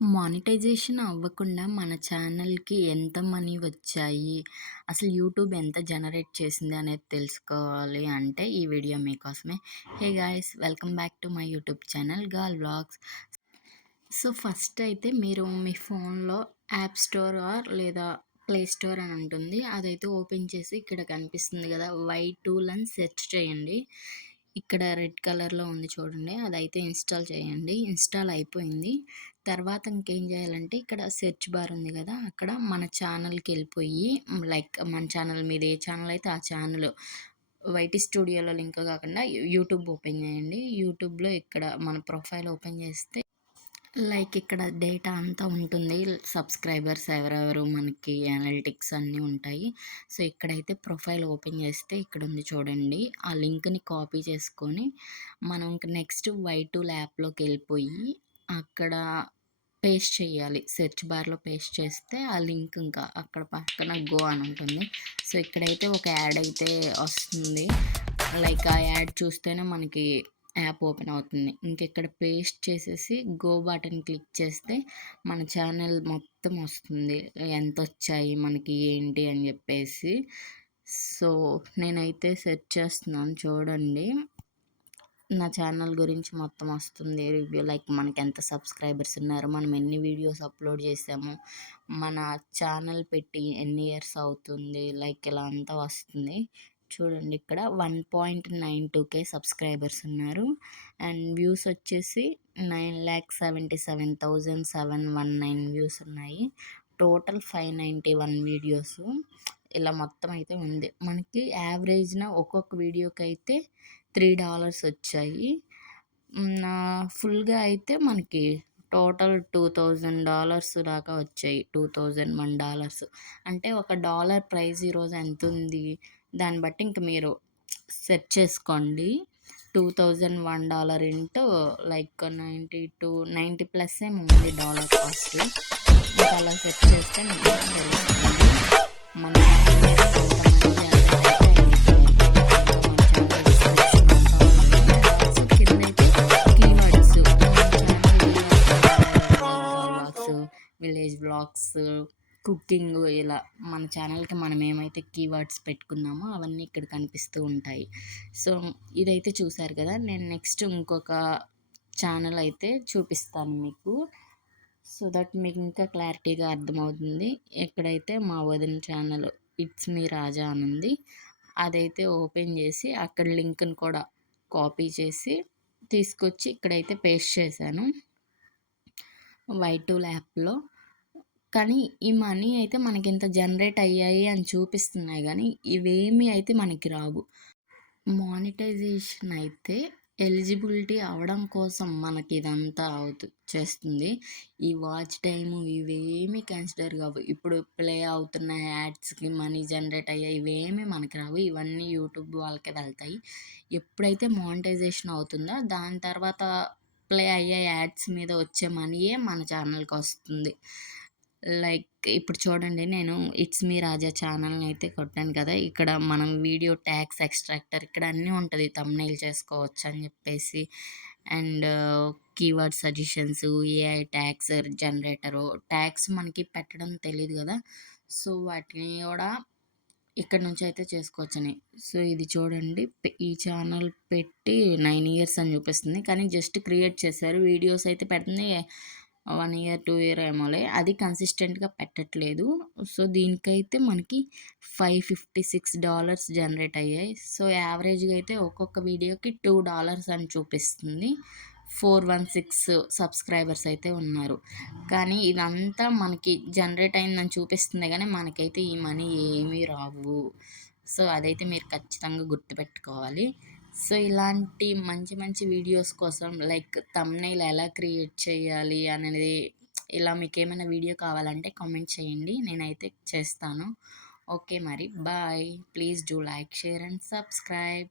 Monetisation అవ్వకుండా మన ఛానల్‌కి ఎంత మనీ వచ్చాయి? అసలు యూట్యూబ్ ఎంత జనరేట్ చేసింది అనేది తెలుసుకోవాలి అంటే ఈ వీడియో మీకోసమే. Hey guys! Welcome back to my YouTube channel Gal Vlogs. So, first అయితే మీరు మీ ఫోన్‌లో యాప్ స్టోర్ లేదా ప్లే స్టోర్ అని ఉంటుంది. అదైతే ఓపెన్ చేసి ఇక్కడ కనిపిస్తుంది గదా! వై టూల్ అని సెర్చ్ చేయండి. ఇక్కడ రెడ్ కలర్‌లో ఉంది చూడండి. అదైతే ఇన్‌స్టాల్ చేయండి. ఇన్‌స్టాల్ అయిపోయింది. తర్వాత ఇంకేం చేయాలంటే ఇక్కడ సెర్చ్ బార్ ఉంది గదా! అక్కడ మన ఛానల్‌కెళ్ళిపోయి లైక్ మన ఛానల్ మీది ఏ ఛానల్ అయితే ఆ ఛానల్ వైటీ స్టూడియోలో లింక్ కాకుండా యూట్యూబ్ ఓపెన్ చేయండి. యూట్యూబ్‌లో ఇక్కడ మన ప్రొఫైల్ ఓపెన్ చేస్తే లైక్ ఇక్కడ డేటా అంతా ఉంటుంది. సబ్స్క్రైబర్స్ ఎవరెవరు మనకి అనలిటిక్స్ అన్నీ ఉంటాయి. సో, ఇక్కడైతే ప్రొఫైల్ ఓపెన్ చేస్తే ఇక్కడుంది చూడండి. ఆ లింక్‌ని కాపీ చేసుకొని మనం ఇంక నెక్స్ట్ వై2 యాప్‌లోకెళ్ళిపోయి అక్కడ పేస్ట్ చేయాలి. సెర్చ్ బార్‌లో పేస్ట్ చేస్తే ఆ లింక్ ఇంకా అక్కడ పక్కన గో అని ఉంటుంది. సో, ఇక్కడైతే ఒక యాడ్ అయితే వస్తుంది. లైక్ ఆ యాడ్ చూస్తేనే మనకి యాప్ ఓపెన్ అవుతుంది. ఇంకిక్కడ పేస్ట్ చేసేసి గో బటన్ క్లిక్ చేస్తే మన ఛానల్ మొత్తం వస్తుంది. ఎంతొచ్చాయి మనకి ఏంటి అని జెప్పేసి. సో, నేనైతే సెర్చ్ చేస్తున్నాను చూడండి. నా ఛానల్ గురించి మొత్తం వస్తుంది రివ్యూ. లైక్ మనకెంత సబ్స్క్రైబర్స్ ఉన్నారు, మనం ఎన్ని వీడియోస్ అప్లోడ్ చేసాము, మన ఛానల్ పెట్టి ఎన్ని ఇయర్స్ అవుతుంది, లైక్ ఇలా అంతా వస్తుంది. చూడండి ఇక్కడ 1.92K సబ్స్క్రైబర్స్ ఉన్నారు. అండ్ వ్యూస్ వచ్చేసి 9,77,719 వ్యూస్ ఉన్నాయి. Total 591 videos. ఇలా మొత్తం అయితే ఉంది. మనకి యావరేజ్‌న ఒక్కొక్క వీడియోకైతే $3 వచ్చాయి. నా ఫుల్‌గా అయితే మనకి టోటల్ $2,000 దాకా వచ్చాయి. $2,001 అంటే ఒక డాలర్ ప్రైస్ ఈరోజు ఎంతుంది? దాన్ని బట్టి ఇంక మీరు సెర్చ్ చేసుకోండి. $2,001 ఇంటూ లైక్ 90 ప్లస్ ఏమో ఉంది డాలర్ కాస్ట్. ఇంకా అలా సెర్చ్ చేస్తే మీకు తెలుస్తుంది. మన ఛానల్ మీద ఎంత మనీ జనరేట్ అయితే అయింది. మన ఛానల్ డిస్క్రిప్షన్ అంతా ఉంటుంది. అండ్ ఆల్సో కిందైతే keywords vlogs, village vlogs, cooking ఇలా మన ఛానల్‌కి మనం ఏమైతే కీవర్డ్స్ పెట్టుకున్నామో అవన్నీ ఇక్కడ కనిపిస్తూ ఉంటాయి. సో, ఇదైతే చూసారు కదా! నేను నెక్స్ట్ ఇంకొక ఛానల్ అయితే చూపిస్తాను మీకు. సో దట్ మీకు ఇంకా క్లారిటీగా అర్థమవుతుంది. ఇక్కడైతే మా వదిన ఛానల్ ఇట్స్ మీ రాజా అని ఉంది. అదైతే ఓపెన్ చేసి అక్కడ లింక్‌ని కూడా కాపీ చేసి తీసుకొచ్చి ఇక్కడైతే పేస్ట్ చేశాను వై2 యాప్‌లో. కానీ ఈ మనీ అయితే మనకింత జనరేట్ అయ్యాయి అని చూపిస్తున్నాయి గానీ, ఇవేమీ అయితే మనకి రావు. మానిటైజేషన్ అయితే ఎలిజిబిలిటీ అవ్వడం కోసం మనకి ఇదంతా చేస్తుంది. ఈ వాచ్ టైము ఇవేమీ కన్సిడర్ కావు. ఇప్పుడు ప్లే అవుతున్న యాడ్స్‌కి మనీ జనరేట్ అయ్యాయి ఇవేమీ మనకి రావు. ఇవన్నీ యూట్యూబ్ వాళ్ళకే వెళ్తాయి. ఎప్పుడైతే మానిటైజేషన్ అవుతుందో దాని తర్వాత ప్లే అయ్యే యాడ్స్ మీద వచ్చే మనీయే మన ఛానల్‌కొస్తుంది. లైక్ ఇప్పుడు చూడండి నేను ఇట్స్ మీ రాజా ఛానల్‌ని అయితే కొట్టాను కదా! ఇక్కడ మనం వీడియో ట్యాగ్స్ ఎక్స్ట్రాక్టర్ ఇక్కడ అన్నీ ఉంటది. థంబ్‌నెయిల్ చేసుకోవచ్చు అని చెప్పేసి and keyword suggestions, AI tags generator, tags మనకి పెట్టడం తెలీదు కదా! సో, వాటిని కూడా ఇక్కడ నుంచి అయితే చేసుకోవచ్చని. సో, ఇది చూడండి ఈ ఛానల్ పెట్టి 9 ఇయర్స్ అని చూపిస్తుంది. కానీ జస్ట్ క్రియేట్ చేశారు. వీడియోస్ అయితే పెడుతుంది 1 ఇయర్, 2 ఇయర్ ఏమోలే. అది కన్సిస్టెంట్‌గా పెట్టట్లేదు. సో, దీనికైతే మనకి $556 జనరేట్ అయ్యాయి. సో, యావరేజ్‌గా అయితే ఒక్కొక్క వీడియోకి $2 అని చూపిస్తుంది. 416 సబ్స్క్రైబర్స్ అయితే ఉన్నారు. కానీ ఇదంతా మనకి జనరేట్ అయిందని చూపిస్తుంది గానీ, మనకైతే ఈ మనీ ఏమీ రావు. సో, అదైతే మీరు ఖచ్చితంగా గుర్తుపెట్టుకోవాలి. సో, ఇలాంటి మంచి మంచి వీడియోస్ కోసం లైక్ థంబ్‌నెయిల్ ఎలా క్రియేట్ చేయాలి అనేది ఇలా మీకేమైనా వీడియో కావాలంటే కామెంట్ చేయండి. నేనైతే చేస్తాను. ఓకే మరి. Bye. Please do like, share and subscribe.